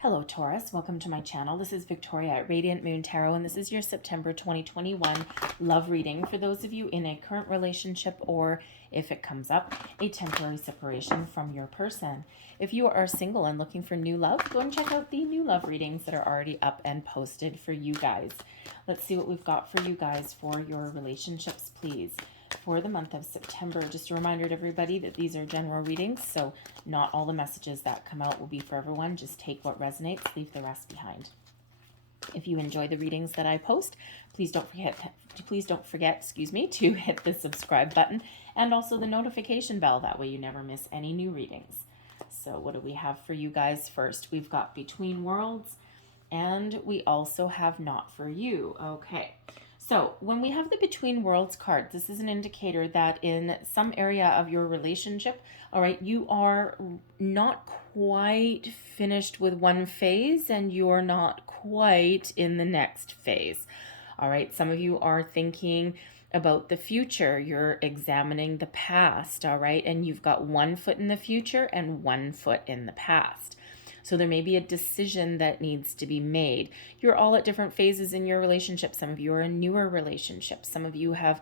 Hello Taurus, welcome to my channel. This is Victoria at Radiant Moon Tarot, and this is your September 2021 love reading for those of you in a current relationship, or if it comes up, a temporary separation from your person. If you are single and looking for new love, go and check out the new love readings that are already up and posted for you guys. Let's see what we've got for you guys for your relationships, please. For the month of September, just a reminder to everybody that these are general readings, so not all the messages that come out will be for everyone. Just take what resonates, leave the rest behind. If you enjoy the readings that I post, please don't forget, to hit the subscribe button and also the notification bell. That way you never miss any new readings. So what do we have for you guys first? We've got Between Worlds, and we also have Not For You. Okay. So when we have the Between Worlds card, this is an indicator that in some area of your relationship, all right, you are not quite finished with one phase and you're not quite in the next phase. All right, some of you are thinking about the future. You're examining the past, all right, and you've got one foot in the future and one foot in the past. So there may be a decision that needs to be made. You're all at different phases in your relationship. Some of you are in newer relationships. Some of you have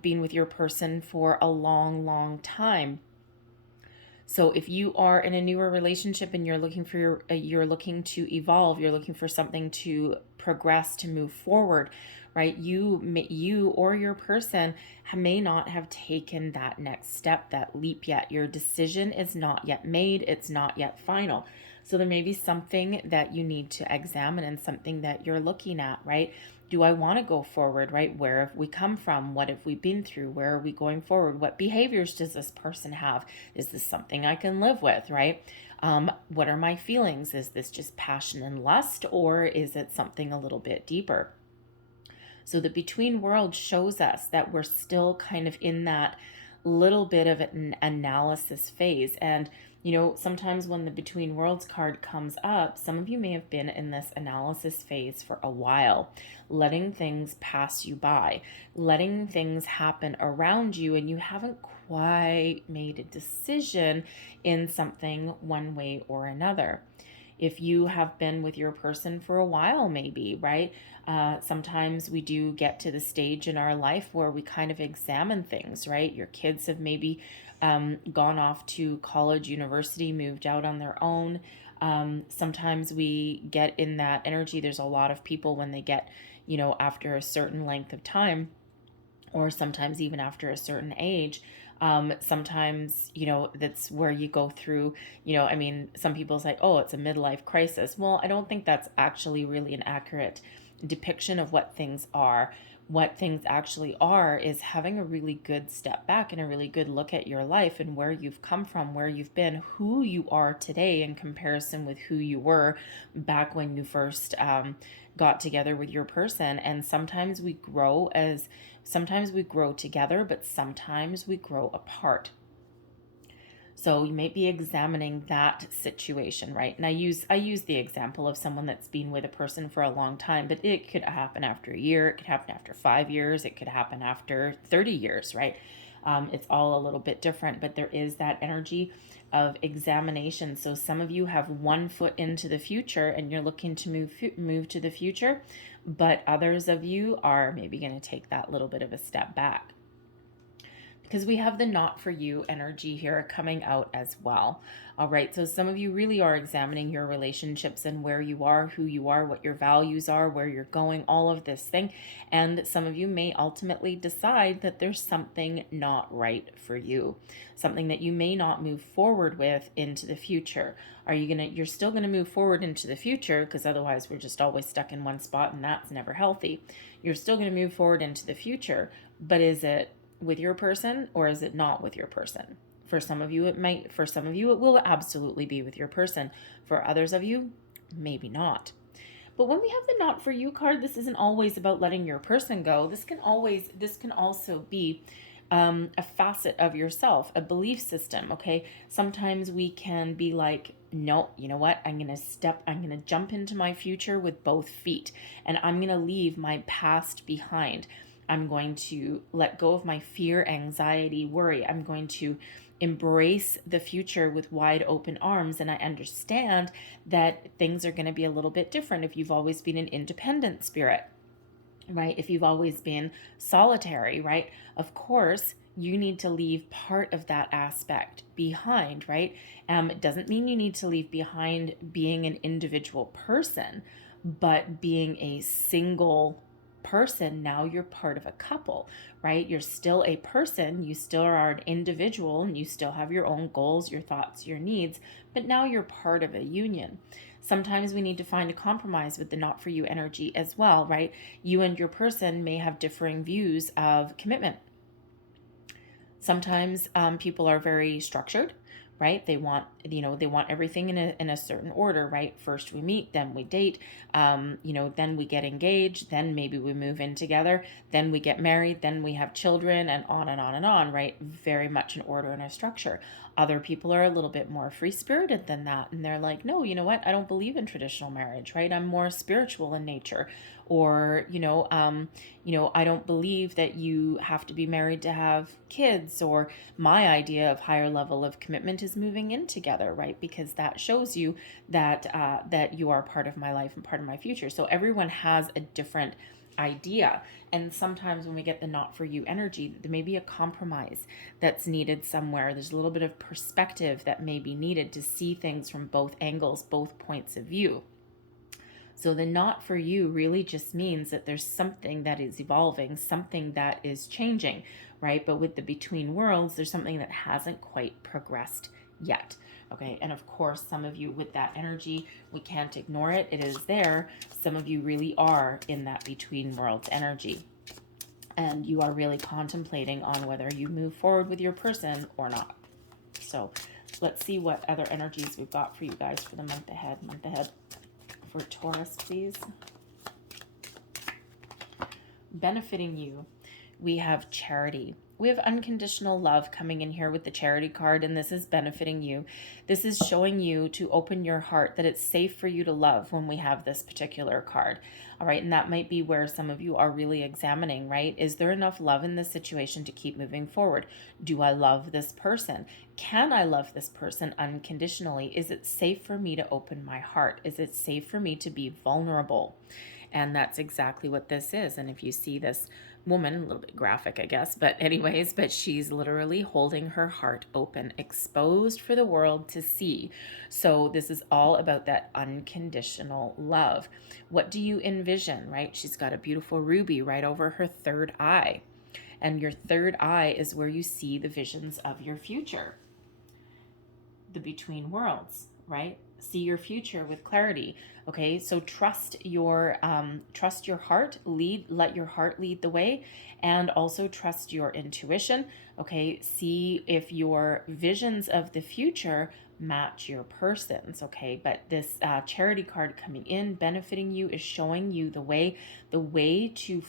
been with your person for a long, long time. So if you are in a newer relationship and you're looking for you're looking to evolve, you're looking for something to progress, to move forward, right? You or your person may not have taken that next step, that leap yet. Your decision is not yet made. It's not yet final. So there may be something that you need to examine and something that you're looking at, right? Do I want to go forward, right? Where have we come from? What have we been through? Where are we going forward? What behaviors does this person have? Is this something I can live with, right? What are my feelings? Is this just passion and lust, or is it something a little bit deeper? So the Between Worlds shows us that we're still kind of in that little bit of an analysis phase. And you know, sometimes when the Between Worlds card comes up, some of you may have been in this analysis phase for a while, letting things pass you by, letting things happen around you, and you haven't quite made a decision in something one way or another. If you have been with your person for a while, maybe, right? Sometimes we do get to the stage in our life where we kind of examine things, right? Your kids have maybe gone off to college, university, moved out on their own. Sometimes we get in that energy. There's a lot of people when they get, you know, after a certain length of time, or sometimes even after a certain age, sometimes, you know, that's where you go through, you know, I mean, some people say, oh, it's a midlife crisis. Well, I don't think that's actually really an accurate depiction of what things are. What things actually are is having a really good step back and a really good look at your life and where you've come from, where you've been, who you are today in comparison with who you were back when you first got together with your person. And sometimes we grow together, but sometimes we grow apart. So you may be examining that situation, right? And I use the example of someone that's been with a person for a long time, but it could happen after a year, it could happen after 5 years, it could happen after 30 years, right? It's all a little bit different, but there is that energy of examination. So some of you have one foot into the future and you're looking to move to the future, but others of you are maybe going to take that little bit of a step back. Because we have the Not For You energy here coming out as well. All right, so some of you really are examining your relationships and where you are, who you are, what your values are, where you're going, all of this thing. And some of you may ultimately decide that there's something not right for you, something that you may not move forward with into the future. You're still gonna move forward into the future, because otherwise we're just always stuck in one spot and that's never healthy. You're still gonna move forward into the future, but is it with your person or is it not with your person? For some of you it will absolutely be with your person. For others of you, maybe not. But when we have the Not For You card, this isn't always about letting your person go. This can also be a facet of yourself, a belief system, okay? Sometimes we can be like, no, you know what? I'm going to jump into my future with both feet, and I'm going to leave my past behind. I'm going to let go of my fear, anxiety, worry. I'm going to embrace the future with wide open arms. And I understand that things are going to be a little bit different if you've always been an independent spirit, right? If you've always been solitary, right? Of course, you need to leave part of that aspect behind, right? It doesn't mean you need to leave behind being an individual person, but being a single person, now you're part of a couple, right? You're still a person, you still are an individual, and you still have your own goals, your thoughts, your needs, but now you're part of a union. Sometimes we need to find a compromise with the not for you energy as well, right? You and your person may have differing views of commitment. Sometimes people are very structured, right? They want, they want everything in a certain order, right? First we meet, then we date, then we get engaged, then maybe we move in together, then we get married, then we have children, and on and on and on, right? Very much an order and a structure. Other people are a little bit more free-spirited than that, and they're like, no, you know what? I don't believe in traditional marriage, right? I'm more spiritual in nature. Or, I don't believe that you have to be married to have kids, or my idea of higher level of commitment is moving in together, right? Because that shows you that that you are part of my life and part of my future. So everyone has a different idea. And sometimes when we get the not for you energy, there may be a compromise that's needed somewhere. There's a little bit of perspective that may be needed to see things from both angles, both points of view. So the not for you really just means that there's something that is evolving, something that is changing, right? But with the between worlds, there's something that hasn't quite progressed yet. Okay, and of course, some of you with that energy, we can't ignore it. It is there. Some of you really are in that between worlds energy. And you are really contemplating on whether you move forward with your person or not. So let's see what other energies we've got for you guys for the month ahead. For Taurus, please. Benefiting you, we have charity. We have unconditional love coming in here with the charity card, and this is benefiting you. This is showing you to open your heart, that it's safe for you to love when we have this particular card. All right, and that might be where some of you are really examining, right? Is there enough love in this situation to keep moving forward? Do I love this person? Can I love this person unconditionally? Is it safe for me to open my heart? Is it safe for me to be vulnerable? And that's exactly what this is. And if you see this woman, a little bit graphic, I guess, but she's literally holding her heart open, exposed for the world to see. So this is all about that unconditional love. What do you envision, right? She's got a beautiful ruby right over her third eye. And your third eye is where you see the visions of your future. The between worlds, right? See your future with clarity. Okay, so trust your heart, let your heart lead the way, and also trust your intuition. Okay, see if your visions of the future match your person's. Okay, but this charity card coming in, benefiting you, is showing you the way to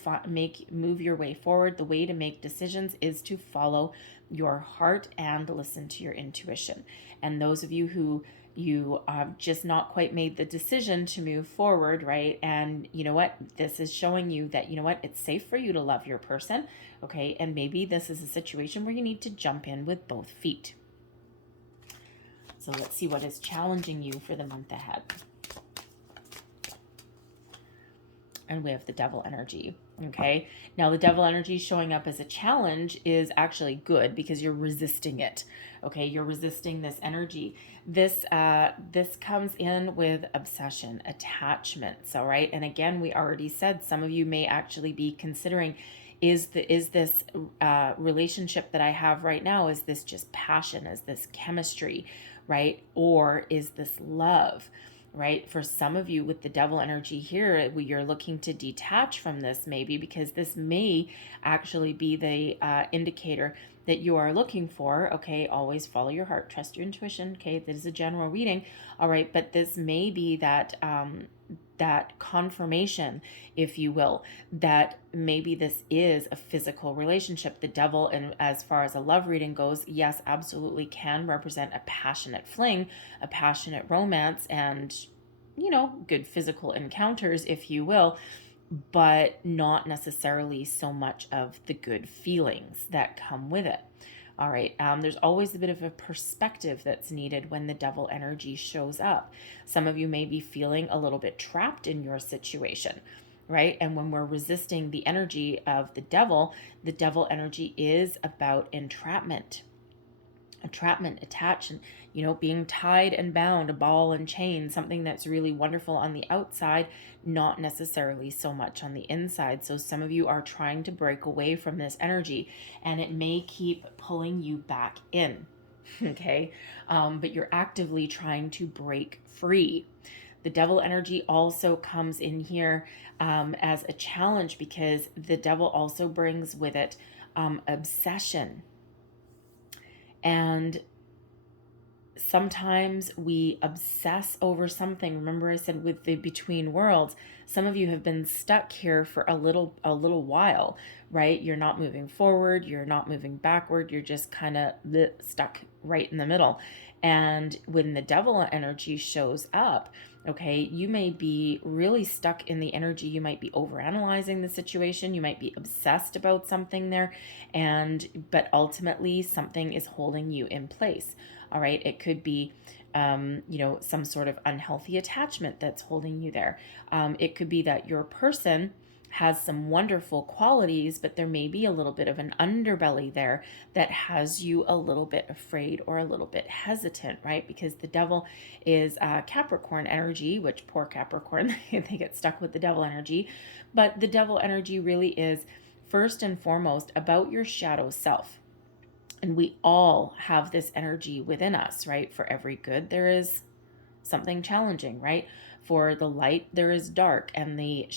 move your way forward. The way to make decisions is to follow your heart and listen to your intuition. And those of you who you have just not quite made the decision to move forward, right? And you know what? This is showing you that, you know what? It's safe for you to love your person, okay? And maybe this is a situation where you need to jump in with both feet. So let's see what is challenging you for the month ahead. And we have the devil energy. Okay, now the devil energy showing up as a challenge is actually good because you're resisting it. Okay, you're resisting this energy. This comes in with obsession, attachments. All right, and again, we already said some of you may actually be considering, is this relationship that I have right now, is this just passion? Is this chemistry, right? Or is this love? Right? For some of you with the devil energy here, you're looking to detach from this maybe, because this may actually be the indicator that you are looking for. Okay, always follow your heart, trust your intuition. Okay, this is a general reading. All right, but this may be that that confirmation, if you will, that maybe this is a physical relationship. The devil, and as far as a love reading goes, yes, absolutely can represent a passionate fling, a passionate romance, and, good physical encounters, if you will, but not necessarily so much of the good feelings that come with it. All right. There's always a bit of a perspective that's needed when the devil energy shows up. Some of you may be feeling a little bit trapped in your situation, right? And when we're resisting the energy of the devil energy is about entrapment, attachment, being tied and bound, a ball and chain, something that's really wonderful on the outside, not necessarily so much on the inside. So some of you are trying to break away from this energy, and it may keep pulling you back in. Okay. But you're actively trying to break free. The devil energy also comes in here as a challenge, because the devil also brings with it obsession. And sometimes we obsess over something. Remember I said with the between worlds, some of you have been stuck here for a little while, right? You're not moving forward, you're not moving backward, you're just kind of stuck right in the middle. And when the devil energy shows up, okay, you may be really stuck in the energy. You might be overanalyzing the situation. You might be obsessed about something there, but ultimately something is holding you in place. All right, it could be some sort of unhealthy attachment that's holding you there. It could be that your person has some wonderful qualities, but there may be a little bit of an underbelly there that has you a little bit afraid or a little bit hesitant, right? Because the devil is Capricorn energy, which poor Capricorn, they get stuck with the devil energy. But the devil energy really is first and foremost about your shadow self. And we all have this energy within us, right? For every good, there is something challenging, right? For the light, there is dark, and the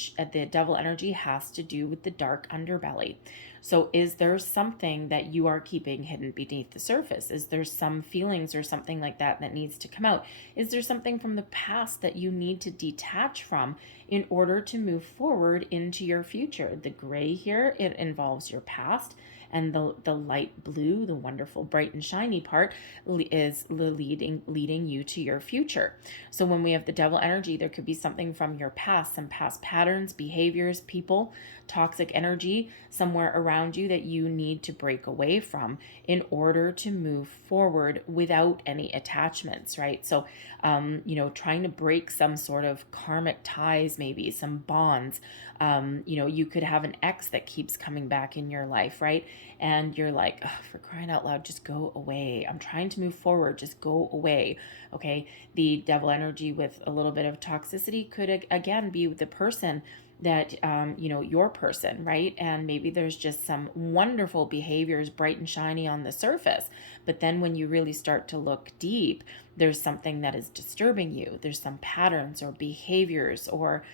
devil energy has to do with the dark underbelly. So is there something that you are keeping hidden beneath the surface? Is there some feelings or something like that that needs to come out? Is there something from the past that you need to detach from in order to move forward into your future? The gray here, it involves your past. And the light blue, the wonderful, bright and shiny part, is leading you to your future. So when we have the devil energy, there could be something from your past, some past patterns, behaviors, people, toxic energy somewhere around you that you need to break away from in order to move forward without any attachments, right? So, trying to break some sort of karmic ties, maybe some bonds. You could have an ex that keeps coming back in your life, right? And you're like, oh, for crying out loud, just go away. I'm trying to move forward. Just go away. Okay. The devil energy with a little bit of toxicity could again be with the person that, your person, right? And maybe there's just some wonderful behaviors, bright and shiny on the surface. But then when you really start to look deep, there's something that is disturbing you. There's some patterns or behaviors or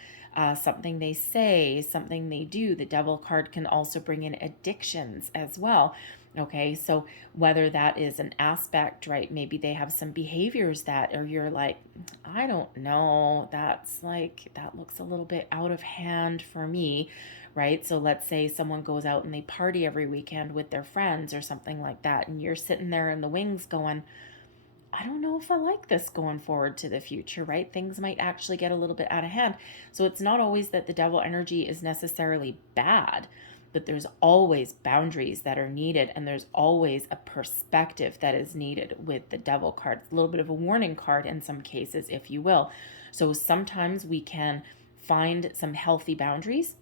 something they say, something they do. The devil card can also bring in addictions as well. Okay, so whether that is an aspect, right? Maybe they have some behaviors that, or you're like, I don't know, that looks a little bit out of hand for me, right? So let's say someone goes out and they party every weekend with their friends or something like that, and you're sitting there in the wings going, I don't know if I like this going forward to the future, right? Things might actually get a little bit out of hand. So it's not always that the devil energy is necessarily bad, but there's always boundaries that are needed, and there's always a perspective that is needed with the devil card. It's a little bit of a warning card in some cases, if you will. So sometimes we can find some healthy boundaries,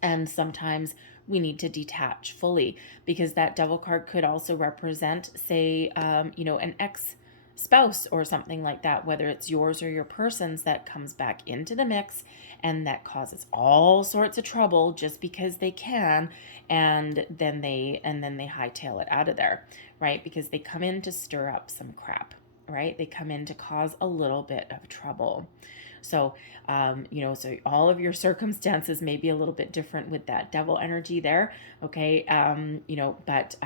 and sometimes we need to detach fully, because that devil card could also represent, say, an ex-spouse or something like that, whether it's yours or your person's, that comes back into the mix and that causes all sorts of trouble just because they can, and then they hightail it out of there, right? Because they come in to stir up some crap, right? They come in to cause a little bit of trouble. So, so all of your circumstances may be a little bit different with that devil energy there. Okay. But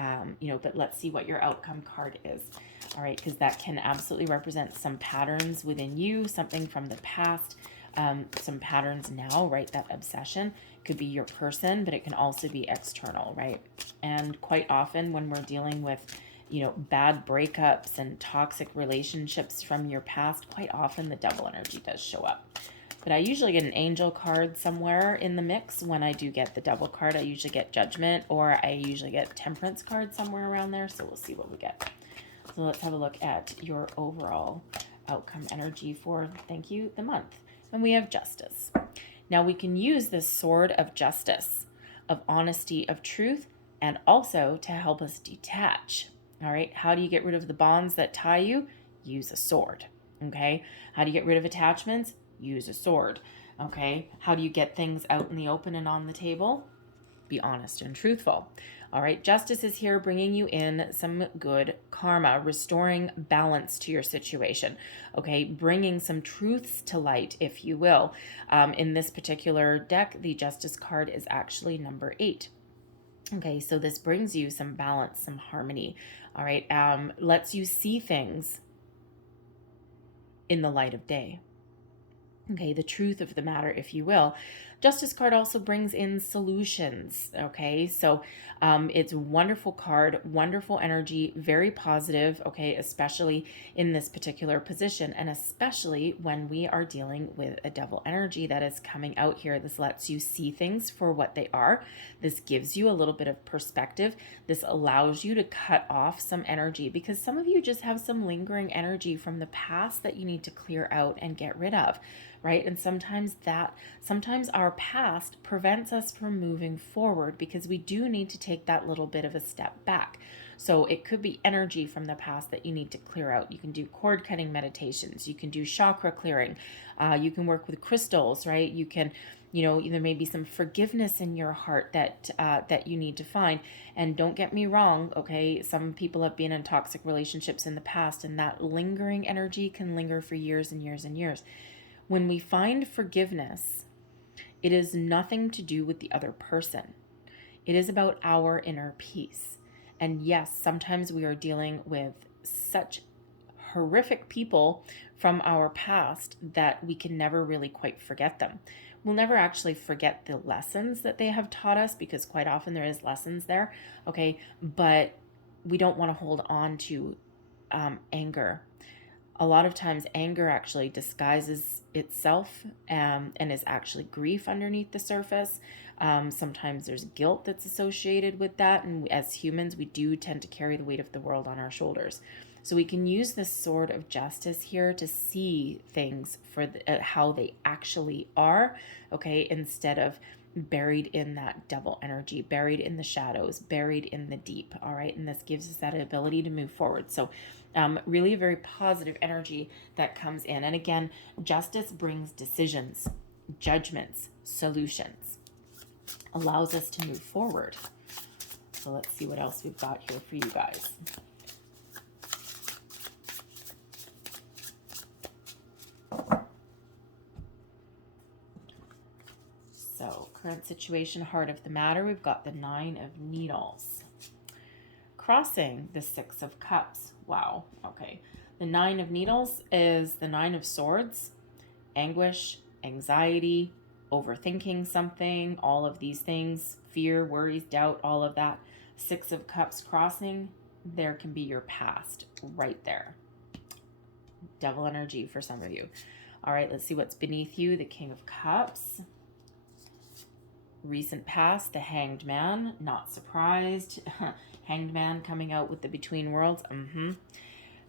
let's see what your outcome card is. All right. Because that can absolutely represent some patterns within you, something from the past, some patterns now, right? That obsession could be your person, but it can also be external, right? And quite often when we're dealing with bad breakups and toxic relationships from your past, quite often the devil energy does show up. but I usually get an angel card somewhere in the mix. When I do get the devil card, I usually get judgment, or I usually get temperance card somewhere around there. So we'll see what we get. So let's have a look at your overall outcome energy for, thank you, the month. And we have justice. Now we can use this sword of justice, of honesty, of truth, and also to help us detach. All right. How do you get rid of the bonds that tie you? Use a sword. Okay. How do you get rid of attachments? Use a sword. Okay. How do you get things out in the open and on the table? Be honest and truthful. All right. Justice is here bringing you in some good karma, restoring balance to your situation. Okay. Bringing some truths to light, if you will. In this particular deck, the Justice card is actually number 8. Okay. So this brings you some balance, some harmony. All right. Lets you see things in the light of day. Okay, the truth of the matter, if you will. Justice card also brings in solutions. Okay, so it's a wonderful card, wonderful energy, very positive. Okay, especially in this particular position, and especially when we are dealing with a devil energy that is coming out here. This lets you see things for what they are. This gives you a little bit of perspective. This allows you to cut off some energy, because some of you just have some lingering energy from the past that you need to clear out and get rid of. Right? And sometimes our past prevents us from moving forward, because we do need to take that little bit of a step back. So it could be energy from the past that you need to clear out. You can do cord cutting meditations. You can do chakra clearing. You can work with crystals, right? You can, there may be some forgiveness in your heart that you need to find. And don't get me wrong, okay? Some people have been in toxic relationships in the past, and that lingering energy can linger for years and years and years. When we find forgiveness, it is nothing to do with the other person. It is about our inner peace. And yes, sometimes we are dealing with such horrific people from our past that we can never really quite forget them. We'll never actually forget the lessons that they have taught us, because quite often there is lessons there, okay? But we don't want to hold on to anger. A lot of times anger actually disguises itself and is actually grief underneath the surface. Sometimes there's guilt that's associated with that. And as humans, we do tend to carry the weight of the world on our shoulders. So we can use this sword of justice here to see things for how they actually are, okay, instead of buried in that devil energy, buried in the shadows, buried in the deep. All right. And this gives us that ability to move forward. So really a very positive energy that comes in. And again, justice brings decisions, judgments, solutions, allows us to move forward. So let's see what else we've got here for you guys. So current situation, heart of the matter, we've got the 9 of Needles. Crossing the 6 of Cups. Wow. Okay. The 9 of Needles is the 9 of Swords, anguish, anxiety, overthinking something, all of these things, fear, worries, doubt, all of that. 6 of Cups crossing, there can be your past right there. Devil energy for some of you. All right, let's see what's beneath you. The King of Cups. Recent past, the Hanged Man. Not surprised. Hanged Man coming out with the Between Worlds.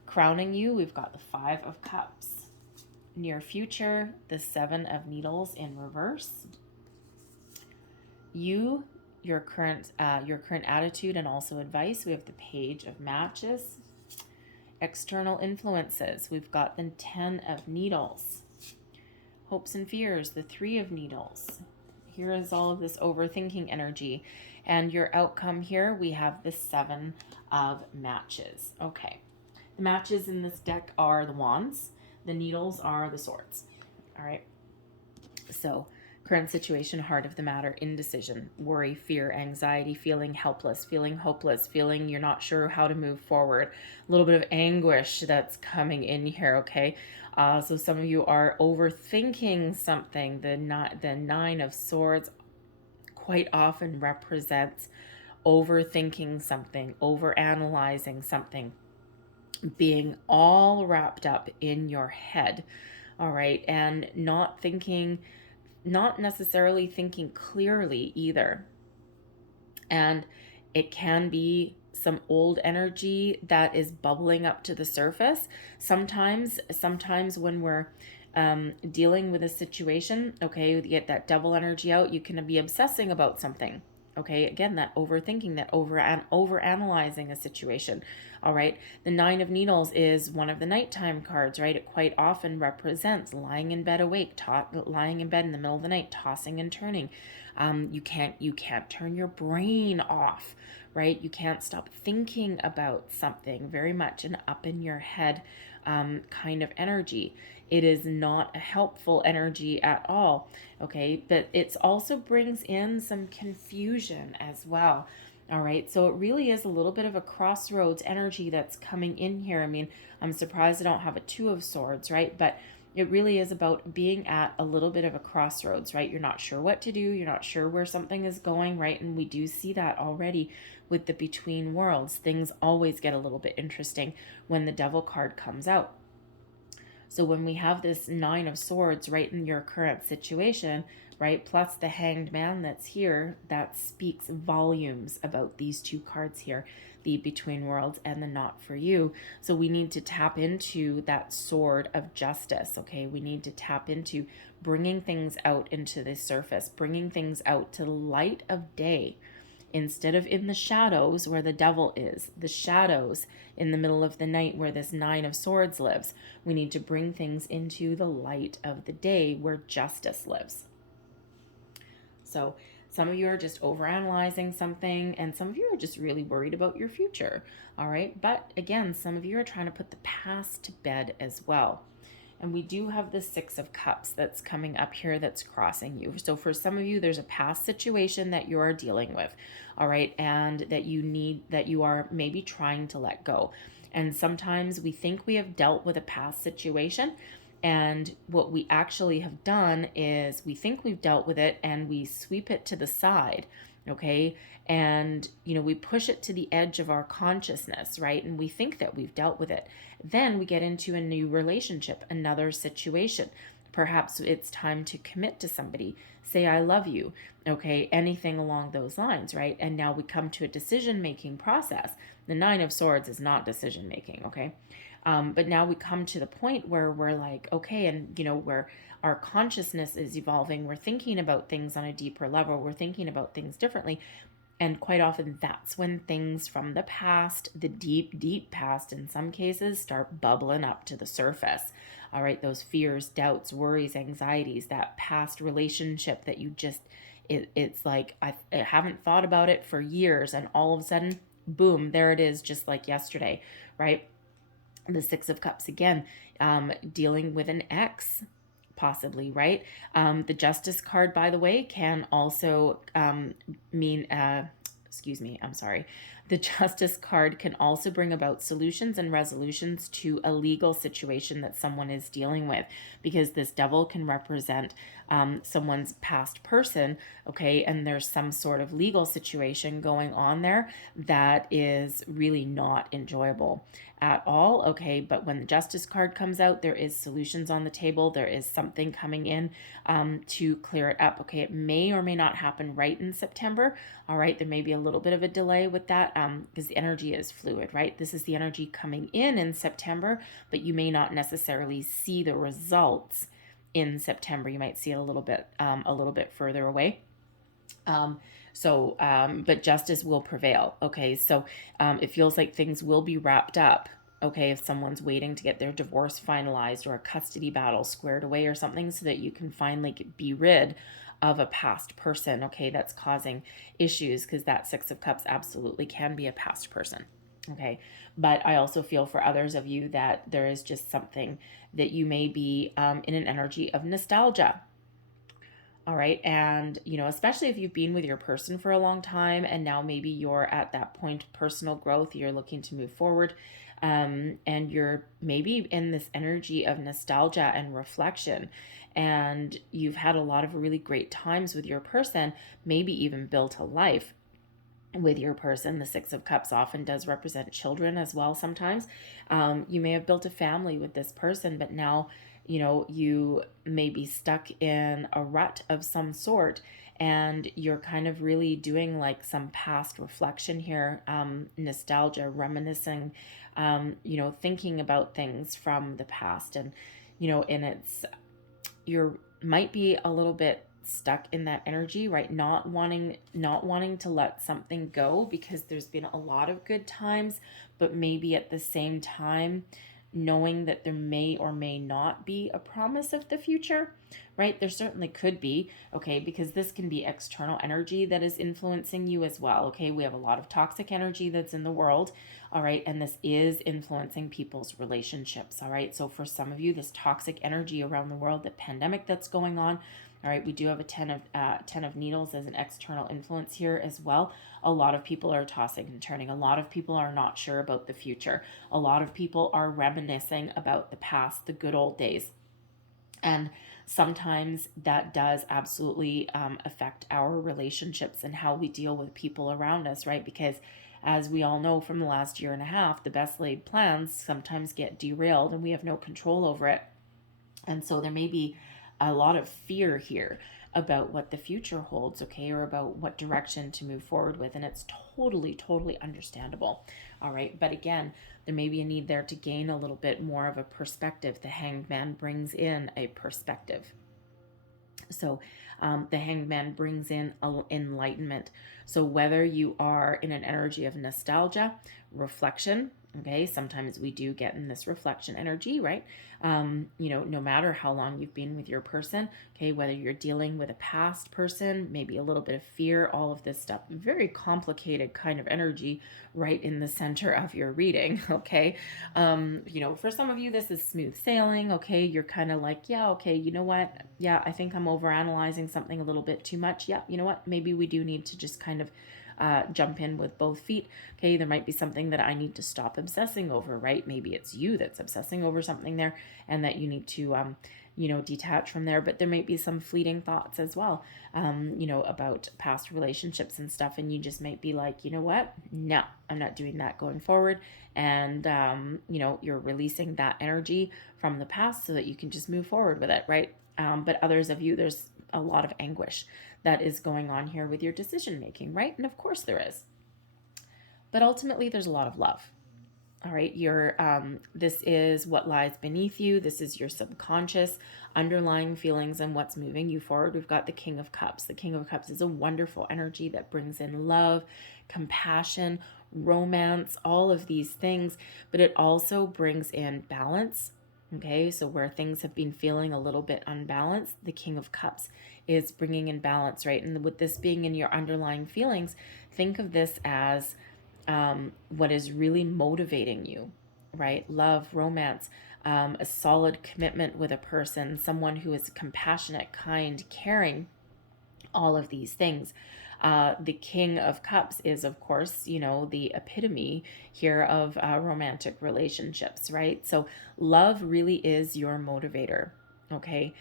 Crowning you, we've got the 5 of Cups. Near future, the 7 of Needles in reverse. Your current attitude and also advice, we have the Page of Matches. External influences, we've got the 10 of Needles. Hopes and fears, the 3 of Needles. Here is all of this overthinking energy. And your outcome here, we have the 7 of Matches. Okay. The matches in this deck are the Wands. The Needles are the Swords. All right. So current situation, heart of the matter, indecision, worry, fear, anxiety, feeling helpless, feeling hopeless, feeling you're not sure how to move forward. A little bit of anguish that's coming in here, okay? So some of you are overthinking something. The 9 of Swords quite often represents overthinking something, overanalyzing something, being all wrapped up in your head. all right, and not necessarily thinking clearly either. And it can be some old energy that is bubbling up to the surface. Sometimes when we're dealing with a situation, okay, you get that devil energy out, you can be obsessing about something. Okay, again, that overthinking, that over analyzing a situation. All right, the Nine of Needles is one of the nighttime cards, right? It quite often represents lying in bed awake, lying in bed in the middle of the night, tossing and turning. You can't turn your brain off, right? You can't stop thinking about something. Very much an up in your head kind of energy. It is not a helpful energy at all, okay? But it also brings in some confusion as well. All right, so it really is a little bit of a crossroads energy that's coming in here. I mean, I'm surprised I don't have a Two of Swords, right? But it really is about being at a little bit of a crossroads, right? You're not sure what to do. You're not sure where something is going, right? And we do see that already with the Between Worlds. Things always get a little bit interesting when the Devil card comes out. So when we have this Nine of Swords right in your current situation, right, plus the Hanged Man that's here, that speaks volumes about these two cards here, the Between Worlds and the Not For You. So we need to tap into that sword of justice, okay? We need to tap into bringing things out into the surface, bringing things out to the light of day, instead of in the shadows where the devil is, the shadows in the middle of the night where this Nine of Swords lives. We need to bring things into the light of the day where justice lives. So some of you are just overanalyzing something, and some of you are just really worried about your future, all right? But again, some of you are trying to put the past to bed as well. And we do have the Six of Cups that's coming up here that's crossing you. So for some of you, there's a past situation that you are dealing with, all right, and that you are maybe trying to let go. And sometimes we think we have dealt with a past situation, and what we actually have done is we think we've dealt with it and we sweep it to the side, okay? And, we push it to the edge of our consciousness, right? And we think that we've dealt with it. Then we get into a new relationship, another situation. Perhaps it's time to commit to somebody, say, I love you, okay? Anything along those lines, right? And now we come to a decision-making process. The Nine of Swords is not decision-making, okay? But now we come to the point where we're like, okay, and where our consciousness is evolving. We're thinking about things on a deeper level. We're thinking about things differently. And quite often that's when things from the past, the deep, deep past in some cases, start bubbling up to the surface. All right, those fears, doubts, worries, anxieties, that past relationship that you just, it's like, I haven't thought about it for years, and all of a sudden, boom, there it is, just like yesterday, right? The Six of Cups again, dealing with an ex, possibly, right? The Justice card, by the way, can also mean, the Justice card can also bring about solutions and resolutions to a legal situation that someone is dealing with, because this Devil can represent someone's past person, okay? And there's some sort of legal situation going on there that is really not enjoyable at all, okay? But when the Justice card comes out, there is solutions on the table. There is something coming in to clear it up, okay? It may or may not happen right in September, all right? There may be a little bit of a delay with that because the energy is fluid, right? This is the energy coming in September, but you may not necessarily see the results in September. You might see it a little bit further away. But justice will prevail, okay? So it feels like things will be wrapped up, okay, if someone's waiting to get their divorce finalized or a custody battle squared away or something, so that you can finally be rid of a past person, okay, that's causing issues, because that Six of Cups absolutely can be a past person, okay? But I also feel for others of you that there is just something that you may be in an energy of nostalgia. All right. And, especially if you've been with your person for a long time and now maybe you're at that point of personal growth, you're looking to move forward, and you're maybe in this energy of nostalgia and reflection, and you've had a lot of really great times with your person, maybe even built a life with your person. The Six of Cups often does represent children as well sometimes. You may have built a family with this person, but now you know, you may be stuck in a rut of some sort, and you're kind of really doing like some past reflection here, nostalgia, reminiscing, you know, thinking about things from the past. And, you know, and you're might be a little bit stuck in that energy, right? Not wanting to let something go, because there's been a lot of good times, but maybe at the same time knowing that there may or may not be a promise of the future, right? There certainly could be, okay, because this can be external energy that is influencing you as well, okay? We have a lot of toxic energy that's in the world, all right, and this is influencing people's relationships, all right? So for some of you, this toxic energy around the world, the pandemic that's going on, all right, we do have a 10 of needles as an external influence here as well. A lot of people are tossing and turning. A lot of people are not sure about the future. A lot of people are reminiscing about the past, the good old days. And sometimes that does absolutely affect our relationships and how we deal with people around us, right? Because as we all know from the last year and a half, the best laid plans sometimes get derailed and we have no control over it. And so there may be a lot of fear here about what the future holds, okay, or about what direction to move forward with. And it's totally understandable. All right. But again, there may be a need there to gain a little bit more of a perspective. The Hanged Man brings in a perspective. So the Hanged Man brings in enlightenment. So whether you are in an energy of nostalgia, reflection, okay, sometimes we do get in this reflection energy, right? You know, no matter how long you've been with your person, okay, whether you're dealing with a past person, maybe a little bit of fear, all of this stuff, very complicated kind of energy right in the center of your reading, okay? You know, for some of you, this is smooth sailing, okay? You're kind of like, yeah, okay, you know what? Yeah, I think I'm overanalyzing something a little bit too much. Yeah, you know what? Maybe we do need to just kind of jump in with both feet. Okay, there might be something that I need to stop obsessing over, right? Maybe it's you that's obsessing over something there and that you need to, you know, detach from there. But there might be some fleeting thoughts as well, you know, about past relationships and stuff. And you just might be like, you know what? No, I'm not doing that going forward. And, you know, you're releasing that energy from the past so that you can just move forward with it, right? But others of you, there's a lot of anguish that is going on here with your decision making, right? And of course there is. But ultimately, there's a lot of love. All right, this is what lies beneath you. This is your subconscious underlying feelings and what's moving you forward. We've got the King of Cups. The King of Cups is a wonderful energy that brings in love, compassion, romance, all of these things, but it also brings in balance. Okay, so where things have been feeling a little bit unbalanced, the King of Cups is bringing in balance, right? And with this being in your underlying feelings, think of this as what is really motivating you, right? Love, romance, a solid commitment with a person, someone who is compassionate, kind, caring, all of these things. The King of Cups is, of course, you know, the epitome here of romantic relationships, right? So love really is your motivator, okay?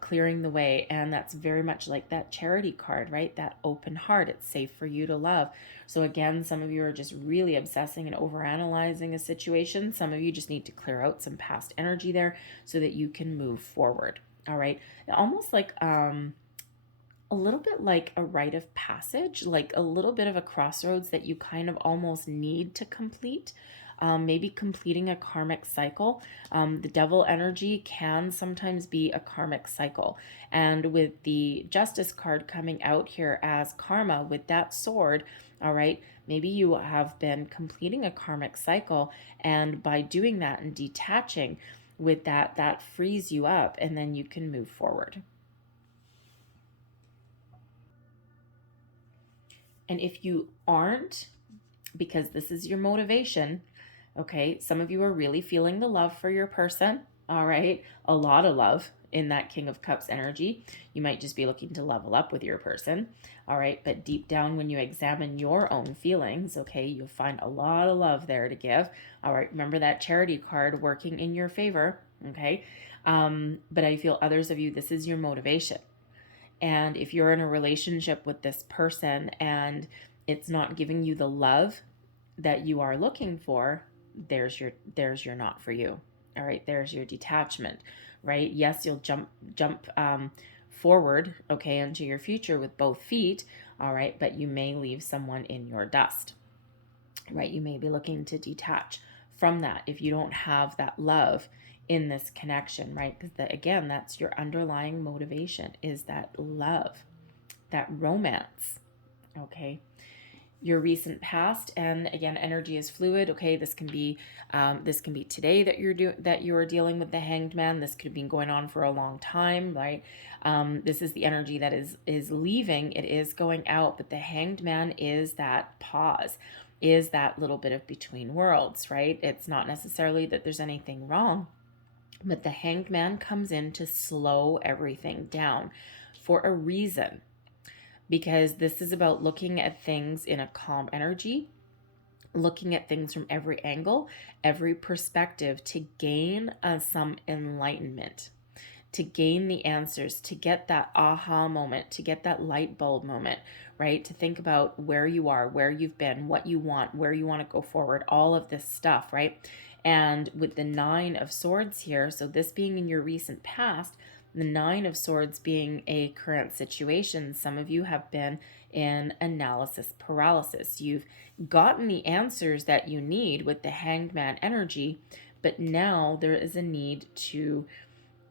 Clearing the way. And that's very much like that Charity card, right? That open heart. It's safe for you to love. So again, some of you are just really obsessing and overanalyzing a situation. Some of you just need to clear out some past energy there so that you can move forward. All right. Almost like, a little bit like a rite of passage, like a little bit of a crossroads that you kind of almost need to complete. Maybe completing a karmic cycle. The devil energy can sometimes be a karmic cycle. And with the Justice card coming out here as karma with that sword, all right, maybe you have been completing a karmic cycle. And by doing that and detaching with that, that frees you up and then you can move forward. And if you aren't, because this is your motivation, okay, some of you are really feeling the love for your person, all right, a lot of love in that King of Cups energy. You might just be looking to level up with your person, all right, but deep down when you examine your own feelings, okay, you'll find a lot of love there to give, all right. Remember that Charity card working in your favor, okay, but I feel others of you, this is your motivation. And if you're in a relationship with this person and it's not giving you the love that you are looking for, there's your not for you. All right, there's your detachment. right? Yes, you'll jump forward, okay, into your future with both feet, all right, but you may leave someone in your dust, right? You may be looking to detach from that if you don't have that love in this connection, right? Because again, that's your underlying motivation, is that love, that romance, okay? Your recent past, and again, energy is fluid, okay? This can be today that you're dealing with the Hanged Man. This could have been going on for a long time, right? This is the energy that is leaving. It is going out, but the Hanged Man is that pause, is that little bit of between worlds, right? It's not necessarily that there's anything wrong, but the Hanged Man comes in to slow everything down for a reason, because this is about looking at things in a calm energy, looking at things from every angle, every perspective, to gain some enlightenment, to gain the answers, to get that aha moment, to get that light bulb moment, right? To think about where you are, where you've been, what you want, where you want to go forward, all of this stuff, right? And with the Nine of Swords here, so this being in your recent past, the Nine of Swords being a current situation, some of you have been in analysis paralysis. You've gotten the answers that you need with the Hanged Man energy, but now there is a need to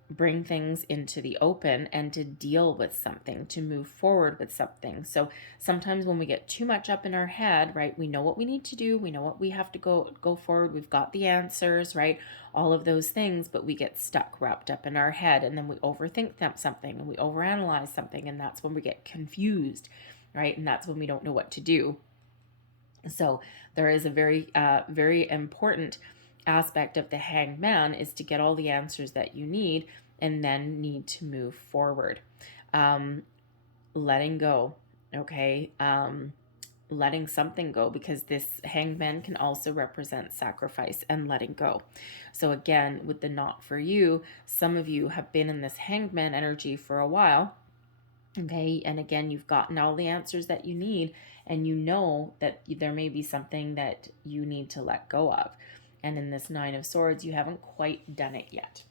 bring things into the open and to deal with something, to move forward with something. So sometimes when we get too much up in our head, right, we know what we need to do, we know what we have to go forward, we've got the answers, right, all of those things, but we get stuck, wrapped up in our head, and then we overthink something, and we overanalyze something, and that's when we get confused, right, and that's when we don't know what to do. So there is a very important aspect of the Hanged Man, is to get all the answers that you need and then need to move forward. Letting go, okay? Letting something go, because this Hanged Man can also represent sacrifice and letting go. So again, with the not for you, some of you have been in this Hanged Man energy for a while, okay? And again, you've gotten all the answers that you need, and you know that there may be something that you need to let go of. And in this Nine of Swords, you haven't quite done it yet.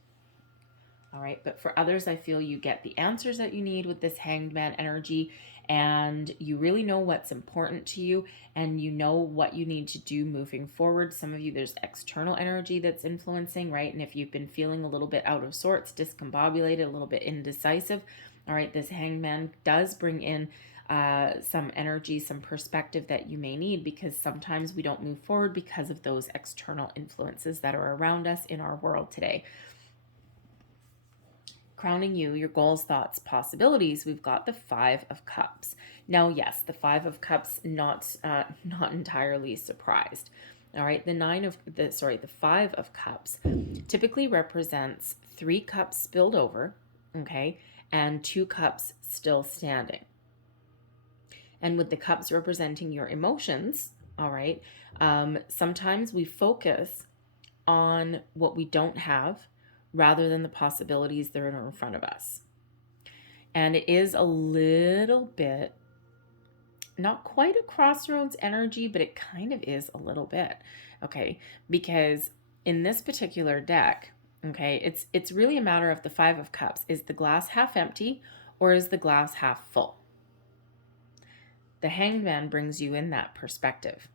All right, but for others, I feel you get the answers that you need with this Hanged Man energy, and you really know what's important to you, and you know what you need to do moving forward. Some of you, there's external energy that's influencing, right? And if you've been feeling a little bit out of sorts, discombobulated, a little bit indecisive, all right, this Hanged Man does bring in some energy, some perspective that you may need, because sometimes we don't move forward because of those external influences that are around us in our world today. Crowning you, your goals, thoughts, possibilities, we've got the Five of Cups. Now, yes, the Five of Cups, not entirely surprised. All right, the Five of Cups typically represents 3 cups spilled over, okay, and 2 cups still standing. And with the cups representing your emotions, all right, sometimes we focus on what we don't have rather than the possibilities that are in front of us. And it is a little bit, not quite a crossroads energy, but it kind of is a little bit, okay? Because in this particular deck, okay, it's really a matter of the Five of Cups. Is the glass half empty, or is the glass half full? The Hanged Man brings you in that perspective.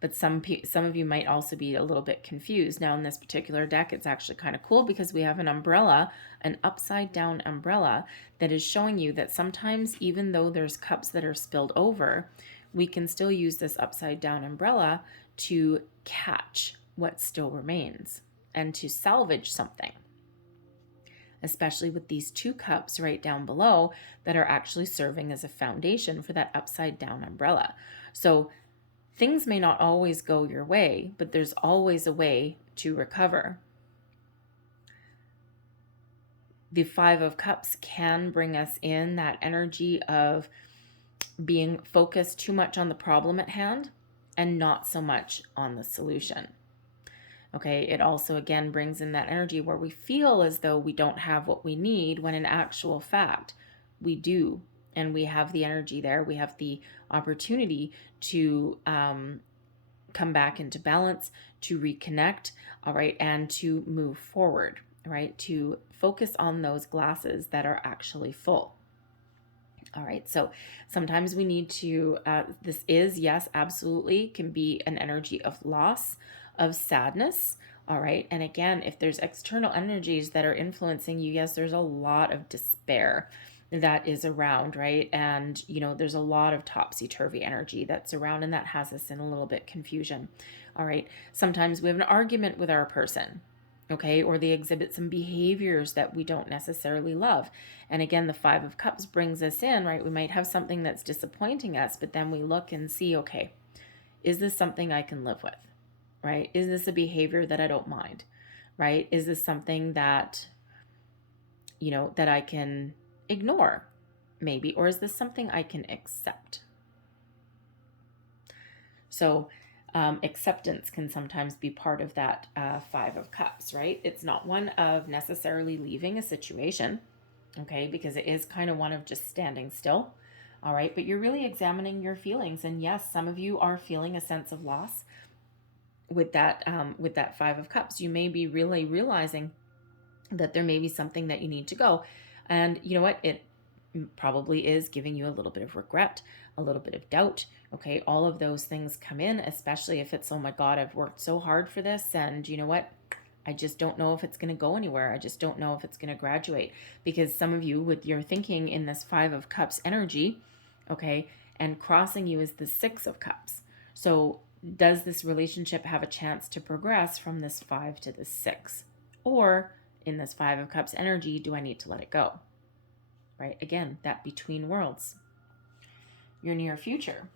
But some of you might also be a little bit confused. Now, in this particular deck, it's actually kind of cool because we have an umbrella, an upside down umbrella, that is showing you that sometimes, even though there's cups that are spilled over, we can still use this upside down umbrella to catch what still remains and to salvage something. Especially with these 2 cups right down below that are actually serving as a foundation for that upside down umbrella. So things may not always go your way, but there's always a way to recover. The Five of Cups can bring us in that energy of being focused too much on the problem at hand and not so much on the solution. Okay, it also again brings in that energy where we feel as though we don't have what we need, when in actual fact we do, and we have the energy there. We have the opportunity to come back into balance, to reconnect, all right, and to move forward. right? To focus on those glasses that are actually full. All right, so sometimes we need to, this is, yes, absolutely, can be an energy of loss, of sadness. All right, and again, if there's external energies that are influencing you, yes, there's a lot of despair that is around, right? And, you know, there's a lot of topsy-turvy energy that's around, and that has us in a little bit confusion. All right, sometimes we have an argument with our person, okay, or they exhibit some behaviors that we don't necessarily love. And again, the Five of Cups brings us in, right? We might have something that's disappointing us, but then we look and see, okay, is this something I can live with, right? Is this a behavior that I don't mind, right? Is this something that, you know, that I can ignore maybe, or is this something I can accept? So acceptance can sometimes be part of that Five of Cups, right? It's not one of necessarily leaving a situation, okay, because it is kind of one of just standing still, all right? But you're really examining your feelings, and yes, some of you are feeling a sense of loss with that Five of Cups. You may be really realizing that there may be something that you need to go, and you know what? It probably is giving you a little bit of regret, a little bit of doubt. Okay, all of those things come in, especially if it's, oh my God, I've worked so hard for this, and you know what? I just don't know if it's going to go anywhere. I just don't know if it's going to graduate. Because some of you, with your thinking in this Five of Cups energy, okay, and crossing you is the Six of Cups. So does this relationship have a chance to progress from this 5 to the 6? Or in this Five of Cups energy, do I need to let it go? Right? Again, that between worlds. Your near future.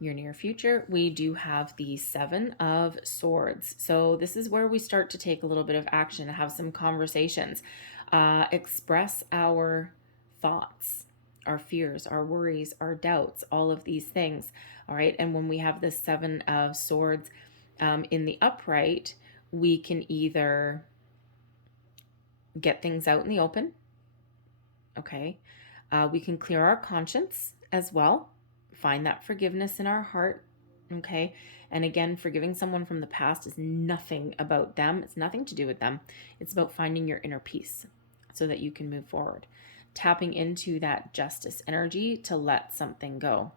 Your near future, we do have the Seven of Swords. So this is where we start to take a little bit of action, have some conversations, express our thoughts, our fears, our worries, our doubts, all of these things. All right. And when we have the Seven of Swords in the upright, we can either get things out in the open. Okay. We can clear our conscience as well. Find that forgiveness in our heart. Okay. And again, forgiving someone from the past is nothing about them. It's nothing to do with them. It's about finding your inner peace so that you can move forward. Tapping into that justice energy to let something go.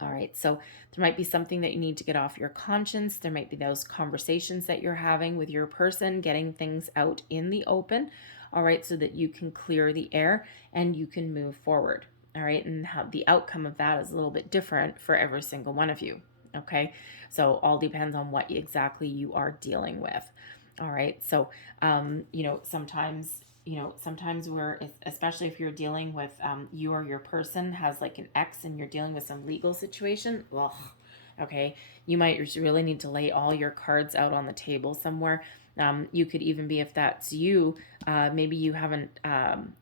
All right, so there might be something that you need to get off your conscience. There might be those conversations that you're having with your person, getting things out in the open, all right, so that you can clear the air and you can move forward, all right? And how the outcome of that is a little bit different for every single one of you, okay? So all depends on what exactly you are dealing with, all right? So, sometimes we're, especially if you're dealing with, you or your person has like an ex and you're dealing with some legal situation, well, okay, you might just really need to lay all your cards out on the table somewhere. You could even be, if that's you, maybe you haven't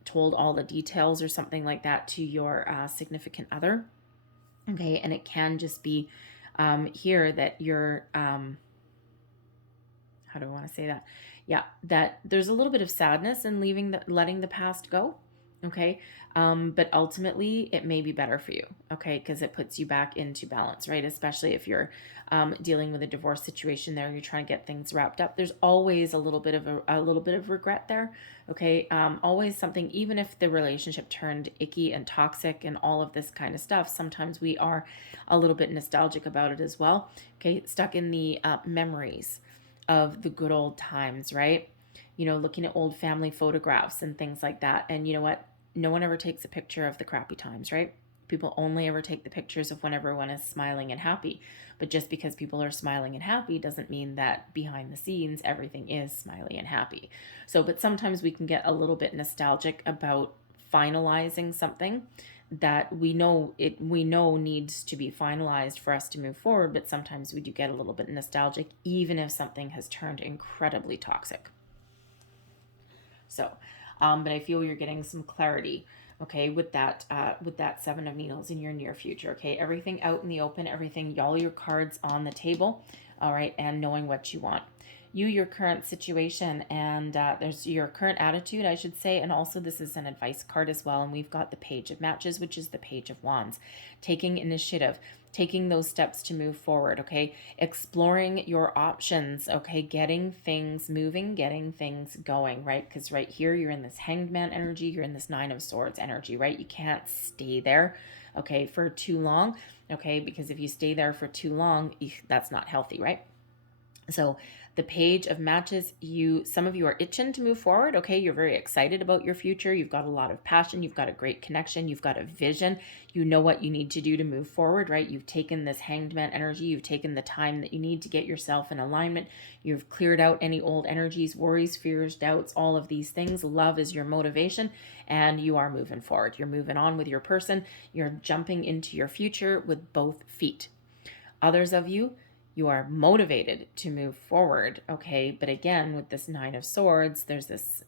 told all the details or something like that to your significant other, okay, and it can just be here that you're, how do I want to say that? Yeah, that there's a little bit of sadness in letting the past go, okay? But ultimately, it may be better for you, okay? Because it puts you back into balance, right? Especially if you're dealing with a divorce situation there, you're trying to get things wrapped up. There's always a little bit of regret there, okay? Always something, even if the relationship turned icky and toxic and all of this kind of stuff, sometimes we are a little bit nostalgic about it as well, okay? Stuck in the memories of the good old times, right? You know, looking at old family photographs and things like that. And you know what? No one ever takes a picture of the crappy times, right? People only ever take the pictures of when everyone is smiling and happy. But just because people are smiling and happy doesn't mean that behind the scenes everything is smiley and happy. So, but sometimes we can get a little bit nostalgic about finalizing something that we know needs to be finalized for us to move forward, but sometimes we do get a little bit nostalgic even if something has turned incredibly toxic. So but I feel you're getting some clarity, okay, with that Seven of Needles in your near future, okay? Everything out in the open, everything, all your cards on the table, all right, and knowing what you want. your current situation, and there's your current attitude, I should say. And also this is an advice card as well. And we've got the Page of Matches, which is the Page of Wands. Taking initiative, taking those steps to move forward, okay? Exploring your options, okay? Getting things moving, getting things going, right? Because right here, you're in this Hanged Man energy. You're in this Nine of Swords energy, right? You can't stay there, okay, for too long, okay? Because if you stay there for too long, that's not healthy, right? So the Page of Matches, some of you are itching to move forward, okay? You're very excited about your future. You've got a lot of passion. You've got a great connection. You've got a vision. You know what you need to do to move forward, right? You've taken this Hanged Man energy. You've taken the time that you need to get yourself in alignment. You've cleared out any old energies, worries, fears, doubts, all of these things. Love is your motivation, and you are moving forward. You're moving on with your person. You're jumping into your future with both feet. Others of you, you are motivated to move forward, okay? But again, with this Nine of Swords, there's this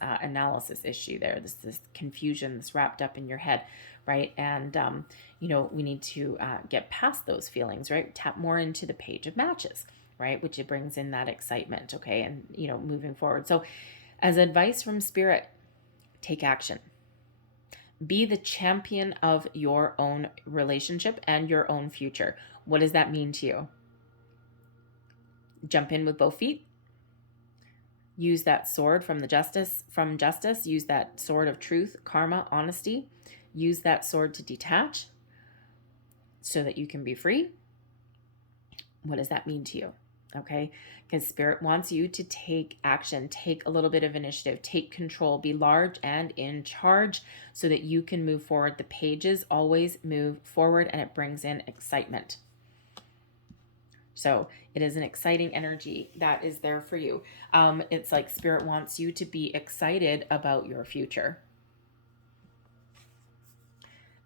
analysis issue there. This confusion that's wrapped up in your head, right? And we need to get past those feelings, right? Tap more into the Page of Matches, right? Which it brings in that excitement, okay? And moving forward. So, as advice from Spirit, take action. Be the champion of your own relationship and your own future. What does that mean to you? Jump in with both feet. Use that sword from justice. Use that sword of truth, karma, honesty. Use that sword to detach so that you can be free. What does that mean to you? Okay, because Spirit wants you to take action, take a little bit of initiative, take control, be large and in charge so that you can move forward. The pages always move forward, and it brings in excitement. So it is an exciting energy that is there for you. It's like Spirit wants you to be excited about your future.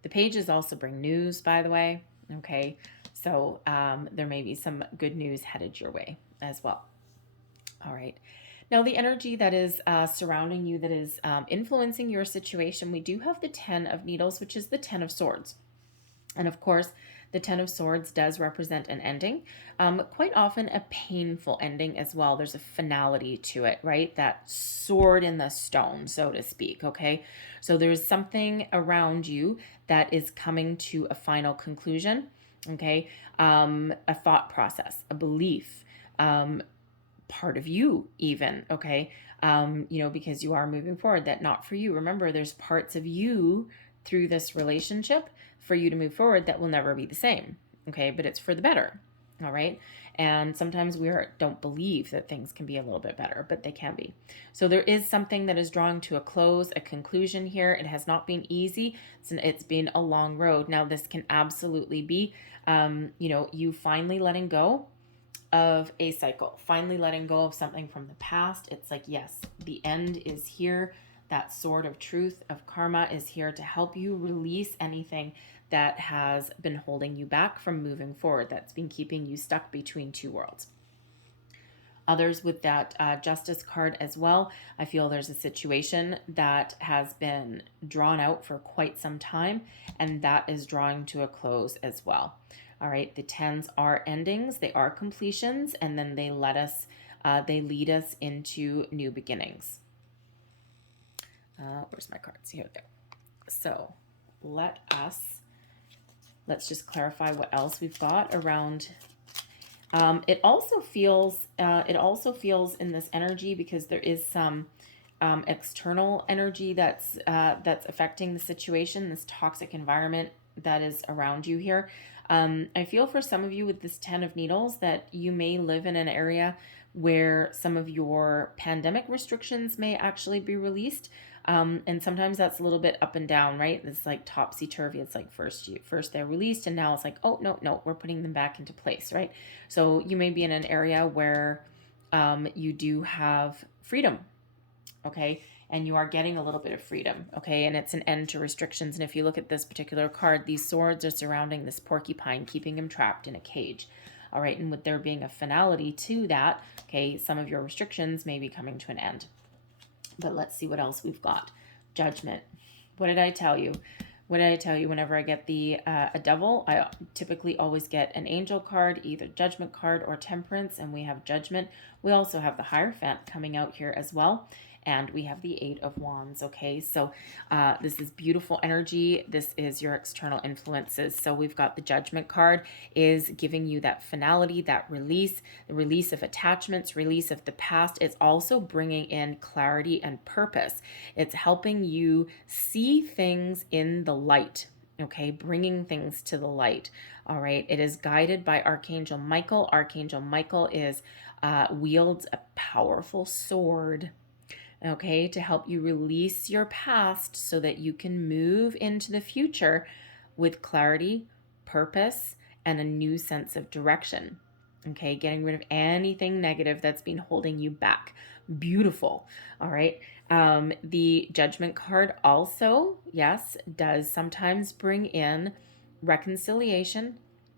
The pages also bring news, by the way. Okay, so there may be some good news headed your way as well. All right. Now, the energy that is surrounding you, that is influencing your situation, we do have the 10 of Needles, which is the 10 of Swords. And of course, the 10 of Swords does represent an ending, quite often a painful ending as well. There's a finality to it, right? That sword in the stone, so to speak, okay? So there's something around you that is coming to a final conclusion, okay? A thought process, a belief, part of you even, okay? Because you are moving forward, that not for you. Remember, there's parts of you through this relationship for you to move forward that will never be the same, okay? But it's for the better, all right? And sometimes we don't believe that things can be a little bit better, but they can be. So there is something that is drawing to a close, a conclusion here. It has not been easy. It's been a long road. Now, this can absolutely be, you finally letting go of a cycle, finally letting go of something from the past. It's like, yes, the end is here. That sword of truth, of karma, is here to help you release anything that has been holding you back from moving forward, that's been keeping you stuck between two worlds. Others with that Justice card as well, I feel there's a situation that has been drawn out for quite some time, and that is drawing to a close as well. All right, the 10s are endings, they are completions, and then they lead us into new beginnings. Where's my cards? Here they go. So let's just clarify what else we've got around. It also feels in this energy, because there is some external energy that's affecting the situation, this toxic environment that is around you here. I feel for some of you with this 10 of Needles that you may live in an area where some of your pandemic restrictions may actually be released. And sometimes that's a little bit up and down, right? It's like topsy-turvy. It's like first they're released, and now it's like, oh, no, we're putting them back into place, right? So you may be in an area where you do have freedom, okay? And you are getting a little bit of freedom, okay? And it's an end to restrictions. And if you look at this particular card, these swords are surrounding this porcupine, keeping him trapped in a cage. All right, and with there being a finality to that, okay, some of your restrictions may be coming to an end. But let's see what else we've got. Judgment. What did I tell you? What did I tell you? Whenever I get the a devil, I typically always get an angel card, either judgment card or temperance, and we have judgment. We also have the Hierophant coming out here as well, and we have the Eight of Wands. Okay, so this is beautiful energy. This is your external influences. So we've got the judgment card is giving you that finality, that release, the release of attachments, release of the past. It's also bringing in clarity and purpose. It's helping you see things in the light. Okay, bringing things to the light. All right, it is guided by Archangel Michael. Archangel Michael is wields a powerful sword, okay, to help you release your past so that you can move into the future with clarity, purpose, and a new sense of direction. Okay, getting rid of anything negative that's been holding you back. Beautiful. All right. The judgment card also, yes, does sometimes bring in reconciliation,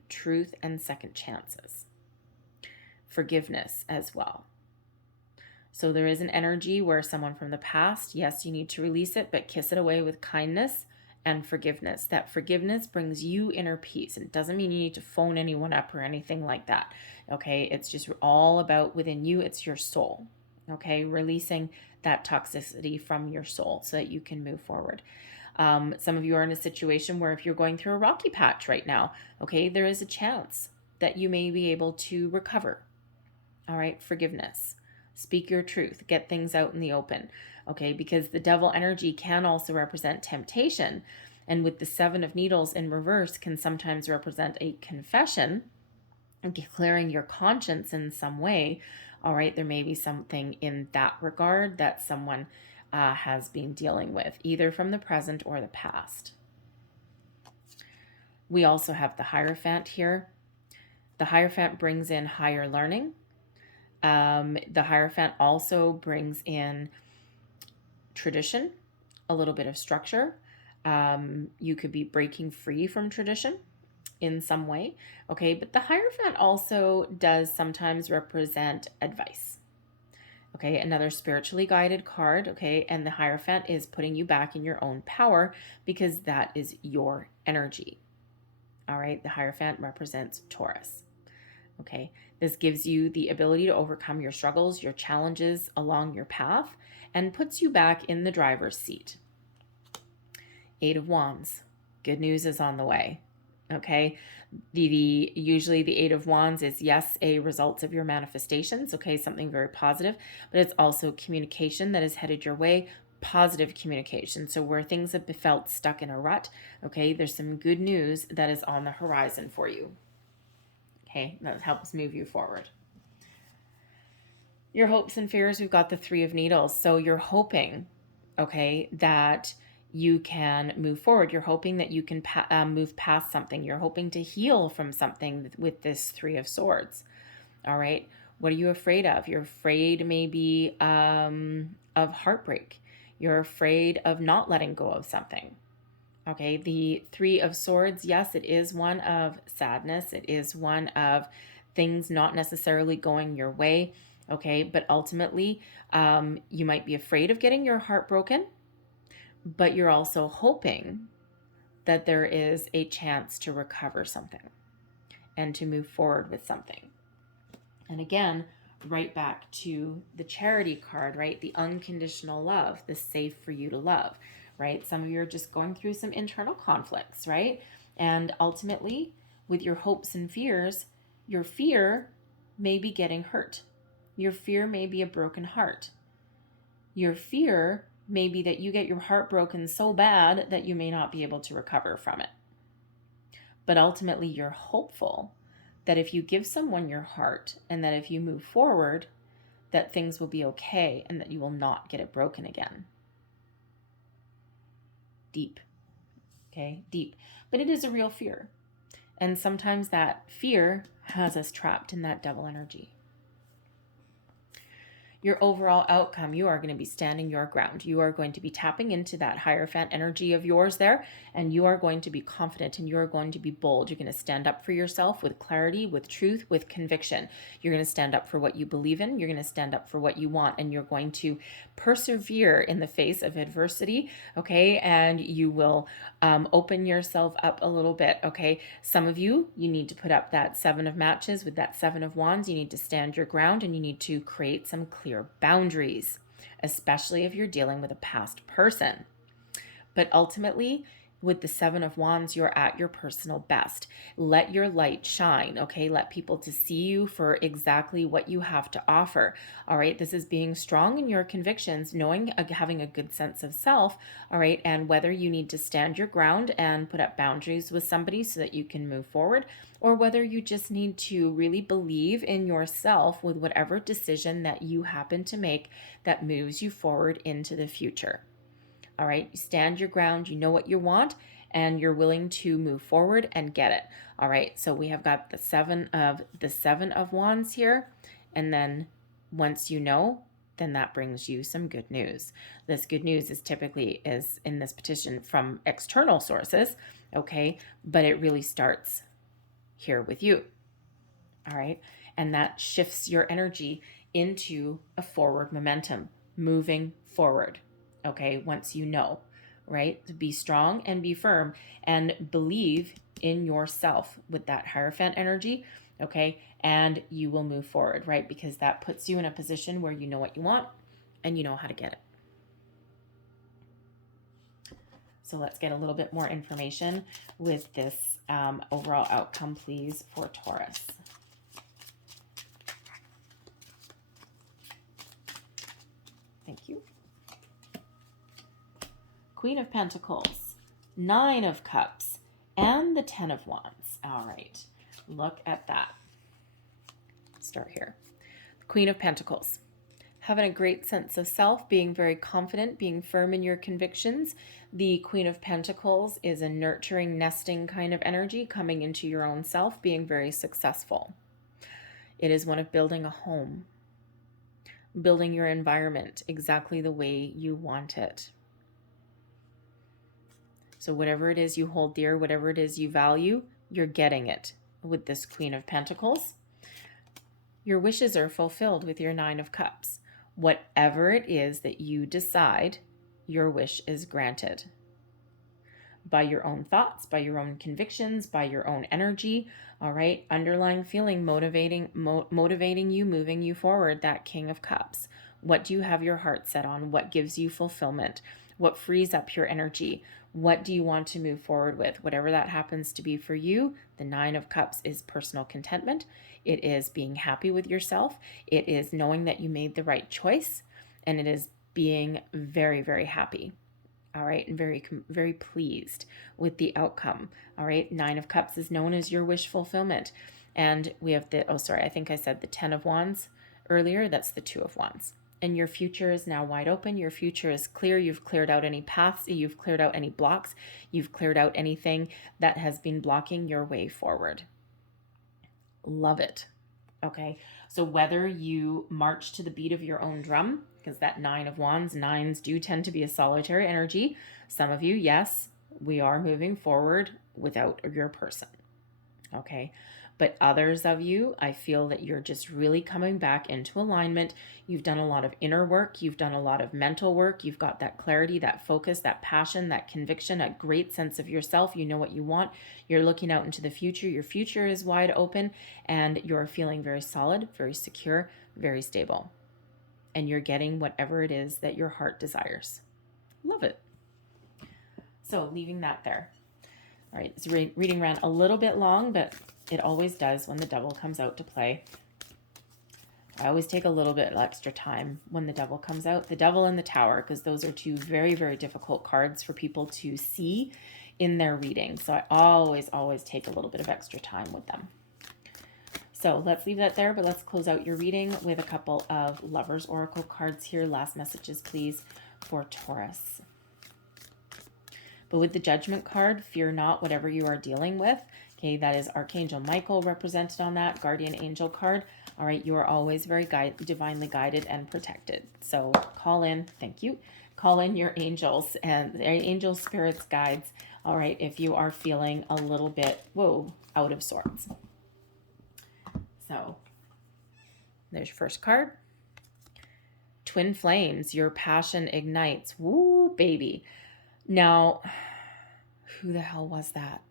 truth, and second chances. Forgiveness as well. So there is an energy where someone from the past, yes, you need to release it, but kiss it away with kindness and forgiveness. That forgiveness brings you inner peace. It doesn't mean you need to phone anyone up or anything like that. Okay, it's just all about within you. It's your soul. Okay, releasing that toxicity from your soul so that you can move forward. Some of you are in a situation where if you're going through a rocky patch right now, okay, there is a chance that you may be able to recover. All right, forgiveness. Speak your truth. Get things out in the open. Okay, because the devil energy can also represent temptation. And with the Seven of Needles in reverse can sometimes represent a confession, clearing your conscience in some way. All right, there may be something in that regard that someone has been dealing with, either from the present or the past. We also have the Hierophant here. The Hierophant brings in higher learning. The Hierophant also brings in tradition, a little bit of structure. You could be breaking free from tradition in some way, okay? But the Hierophant also does sometimes represent advice, okay? Another spiritually guided card, okay? And the Hierophant is putting you back in your own power because that is your energy, all right? The Hierophant represents Taurus, okay? This gives you the ability to overcome your struggles, your challenges along your path, and puts you back in the driver's seat. Eight of Wands. Good news is on the way. Okay, usually the Eight of Wands is, yes, a result of your manifestations, okay, something very positive, but it's also communication that is headed your way, positive communication. So where things have felt stuck in a rut, okay, there's some good news that is on the horizon for you. Okay, that helps move you forward. Your hopes and fears, we've got the Three of Needles. So you're hoping, okay, that you can move forward. You're hoping that you can move past something. You're hoping to heal from something with this Three of Swords. All right. What are you afraid of? You're afraid maybe of heartbreak. You're afraid of not letting go of something. Okay. The Three of Swords, yes, it is one of sadness. It is one of things not necessarily going your way. Okay. But ultimately, you might be afraid of getting your heart broken, but you're also hoping that there is a chance to recover something and to move forward with something. And again, right back to the Charity card, right? The unconditional love, the safe for you to love, right? Some of you are just going through some internal conflicts, right? And ultimately, with your hopes and fears, your fear may be getting hurt. Your fear may be a broken heart. Your fear may be that you get your heart broken so bad that you may not be able to recover from it. But ultimately, you're hopeful that if you give someone your heart and that if you move forward, that things will be okay and that you will not get it broken again. Deep. Okay, deep. But it is a real fear. And sometimes that fear has us trapped in that devil energy. your overall outcome, you are going to be standing your ground. You are going to be tapping into that Hierophant energy of yours there, and you are going to be confident and you are going to be bold. You're going to stand up for yourself with clarity, with truth, with conviction. You're going to stand up for what you believe in. You're going to stand up for what you want, and you're going to persevere in the face of adversity, okay? And you will open yourself up a little bit, okay? Some of you need to put up that 7 of matches with that 7 of wands. You need to stand your ground, and you need to create some clear boundaries, especially if you're dealing with a past person. But ultimately, with the 7 of wands, you're at your personal best. Let your light shine, okay? Let people to see you for exactly what you have to offer, all right? This is being strong in your convictions, knowing, having a good sense of self, all right? And whether you need to stand your ground and put up boundaries with somebody so that you can move forward, or whether you just need to really believe in yourself with whatever decision that you happen to make that moves you forward into the future. All right, you stand your ground, you know what you want, and you're willing to move forward and get it. All right, so we have got the 7 of wands here, and then once you know, then that brings you some good news. This good news is typically in this petition from external sources, okay, but it really starts here with you. All right, and that shifts your energy into a forward momentum, moving forward. Okay, once you know, right? To be strong and be firm and believe in yourself with that Hierophant energy, okay? And you will move forward, right? Because that puts you in a position where you know what you want and you know how to get it. So let's get a little bit more information with this overall outcome, please, for Taurus. Thank you. Queen of Pentacles, 9 of Cups, and the 10 of Wands. All right, look at that. Start here. Queen of Pentacles, having a great sense of self, being very confident, being firm in your convictions. The Queen of Pentacles is a nurturing, nesting kind of energy, coming into your own self, being very successful. It is one of building a home, building your environment exactly the way you want it. So whatever it is you hold dear, whatever it is you value, you're getting it with this Queen of Pentacles. Your wishes are fulfilled with your 9 of Cups. Whatever it is that you decide, your wish is granted. By your own thoughts, by your own convictions, by your own energy, all right? Underlying feeling motivating you, moving you forward, that King of Cups. What do you have your heart set on? What gives you fulfillment? What frees up your energy? What do you want to move forward with? Whatever that happens to be for you, the 9 of Cups is personal contentment. It is being happy with yourself. It is knowing that you made the right choice. And it is being very, very happy. All right, and very, very pleased with the outcome. All right, 9 of Cups is known as your wish fulfillment. And we have I think I said the 10 of Wands earlier. That's the 2 of Wands. And your future is now wide open. Your future is clear. You've cleared out any paths. You've cleared out any blocks. You've cleared out anything that has been blocking your way forward. Love it. Okay. So whether you march to the beat of your own drum, because that 9 of Wands, 9s do tend to be a solitary energy. Some of you, yes, we are moving forward without your person. Okay. But others of you, I feel that you're just really coming back into alignment. You've done a lot of inner work. You've done a lot of mental work. You've got that clarity, that focus, that passion, that conviction, a great sense of yourself. You know what you want. You're looking out into the future. Your future is wide open and you're feeling very solid, very secure, very stable. And you're getting whatever it is that your heart desires. Love it. So leaving that there. All right, this reading ran a little bit long, but it always does when the devil comes out to play. I always take a little bit of extra time when the devil comes out. The devil and the tower, because those are 2 very, very difficult cards for people to see in their reading. So I always take a little bit of extra time with them. So let's leave that there, but let's close out your reading with a couple of Lovers Oracle cards here. Last messages, please, for Taurus. But with the Judgment card, fear not whatever you are dealing with. Okay, that is Archangel Michael represented on that Guardian Angel card. All right, you are always very divinely guided and protected. So call in, thank you. Call in your angels and angels, spirits, guides. All right, if you are feeling a little bit, whoa, out of sorts. So there's your first card. Twin flames, your passion ignites. Woo, baby. Now, who the hell was that?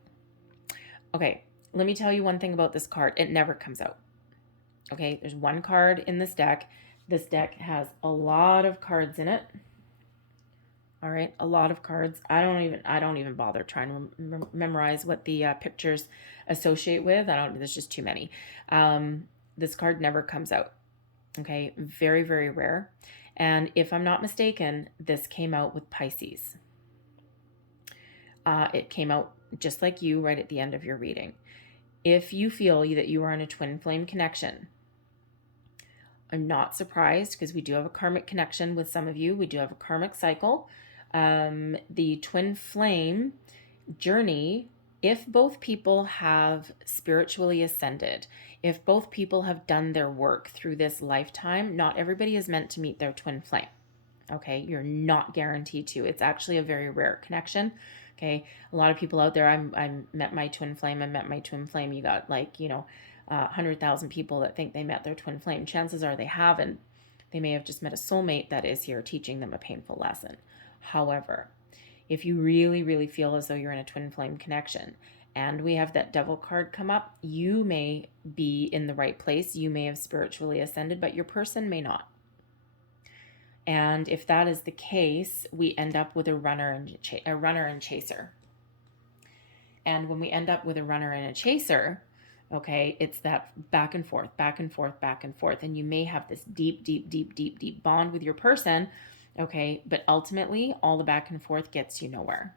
Okay, let me tell you one thing about this card. It never comes out. Okay, there's one card in this deck. This deck has a lot of cards in it. All right, a lot of cards. I don't even bother trying to memorize what the pictures associate with. There's just too many. This card never comes out. Okay, very, very rare. And if I'm not mistaken, this came out with Pisces. It came out just like you right at the end of your reading. If you feel that you are in a twin flame connection, I'm not surprised because we do have a karmic connection with some of you. We do have a karmic cycle. The twin flame journey, if both people have spiritually ascended, if both people have done their work through this lifetime, not everybody is meant to meet their twin flame. Okay, you're not guaranteed to. It's actually a very rare connection. Okay, a lot of people out there, I met my twin flame. You got 100,000 people that think they met their twin flame. Chances are they haven't. They may have just met a soulmate that is here teaching them a painful lesson. However, if you really, really feel as though you're in a twin flame connection and we have that devil card come up, you may be in the right place. You may have spiritually ascended, but your person may not. And if that is the case, we end up with a runner and chaser. And when we end up with a runner and a chaser, okay, it's that back and forth. And you may have this deep bond with your person, okay, but ultimately all the back and forth gets you nowhere.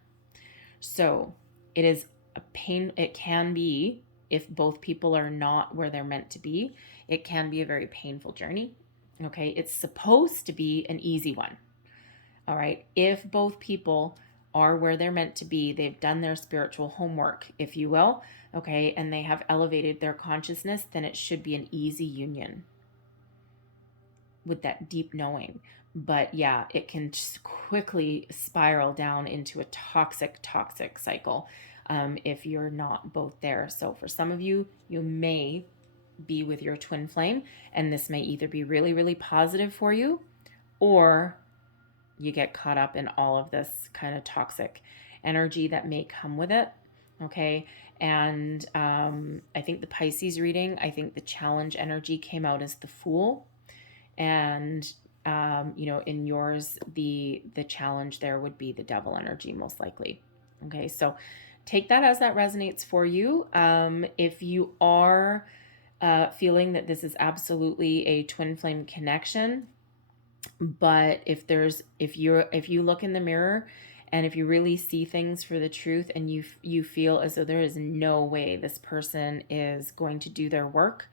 So it is a pain. It can be, if both people are not where they're meant to be, it can be a very painful journey. Okay, it's supposed to be an easy one. All right, if both people are where they're meant to be, they've done their spiritual homework, if you will, okay, and they have elevated their consciousness, then it should be an easy union with that deep knowing. But yeah, it can just quickly spiral down into a toxic cycle if you're not both there. So for some of you, you may be with your twin flame, and this may either be really, really positive for you, or you get caught up in all of this kind of toxic energy that may come with it. Okay. And I think the Pisces reading, I think the challenge energy came out as the Fool. And in yours, the challenge there would be the devil energy, most likely. Okay. So take that as that resonates for you. If you are feeling that this is absolutely a twin flame connection, but if you look in the mirror and if you really see things for the truth and you feel as though there is no way this person is going to do their work,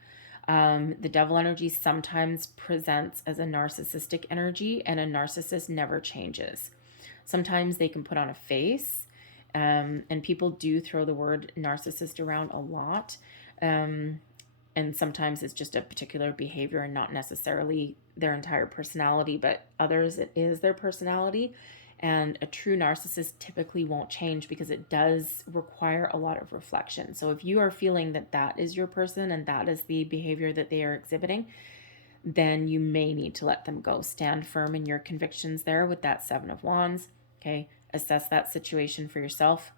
the devil energy sometimes presents as a narcissistic energy, and a narcissist never changes. Sometimes they can put on a face, and people do throw the word narcissist around a lot. And sometimes it's just a particular behavior and not necessarily their entire personality, but others it is their personality. And a true narcissist typically won't change because it does require a lot of reflection. So if you are feeling that that is your person and that is the behavior that they are exhibiting, then you may need to let them go. Stand firm in your convictions there with that Seven of Wands. Okay, assess that situation for yourself.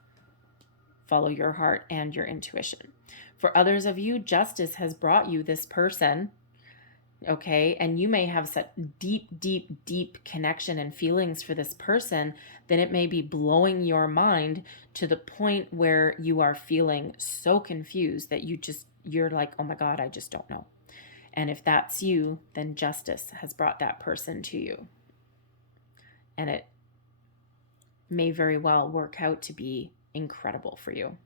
Follow your heart and your intuition. For others of you, justice has brought you this person, okay? And you may have such deep connection and feelings for this person that it may be blowing your mind to the point where you are feeling so confused that you're like, oh my God, I just don't know. And if that's you, then justice has brought that person to you. And it may very well work out to be incredible for you.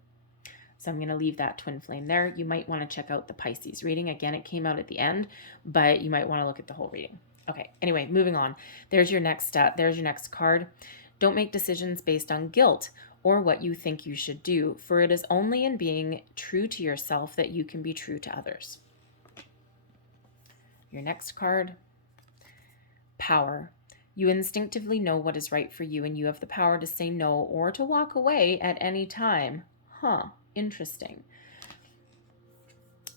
So I'm going to leave that twin flame there. You might want to check out the Pisces reading. Again, it came out at the end, but you might want to look at the whole reading. Okay, anyway, moving on. There's your next card. Don't make decisions based on guilt or what you think you should do, for it is only in being true to yourself that you can be true to others. Your next card, power. You instinctively know what is right for you, and you have the power to say no or to walk away at any time. Huh, interesting.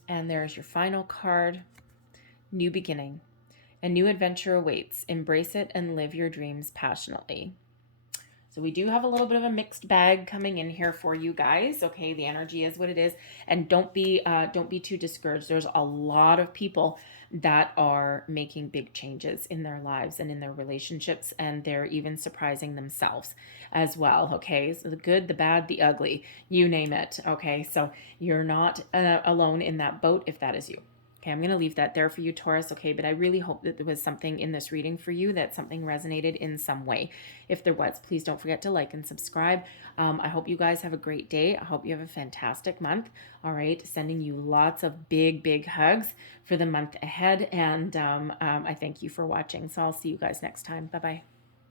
And there's your final card, new beginning. A new adventure awaits. Embrace it and live your dreams passionately. So we do have a little bit of a mixed bag coming in here for you guys. Okay, the energy is what it is, and don't be too discouraged. There's a lot of people that are making big changes in their lives and in their relationships, and they're even surprising themselves as well. Okay, so the good, the bad, the ugly, you name it. Okay, so you're not alone in that boat if that is you. Okay, I'm going to leave that there for you, Taurus. Okay, but I really hope that there was something in this reading for you, that something resonated in some way. If there was, please don't forget to like and subscribe. I hope you guys have a great day. I hope you have a fantastic month. All right, sending you lots of big, big hugs for the month ahead. And I thank you for watching. So I'll see you guys next time. Bye-bye.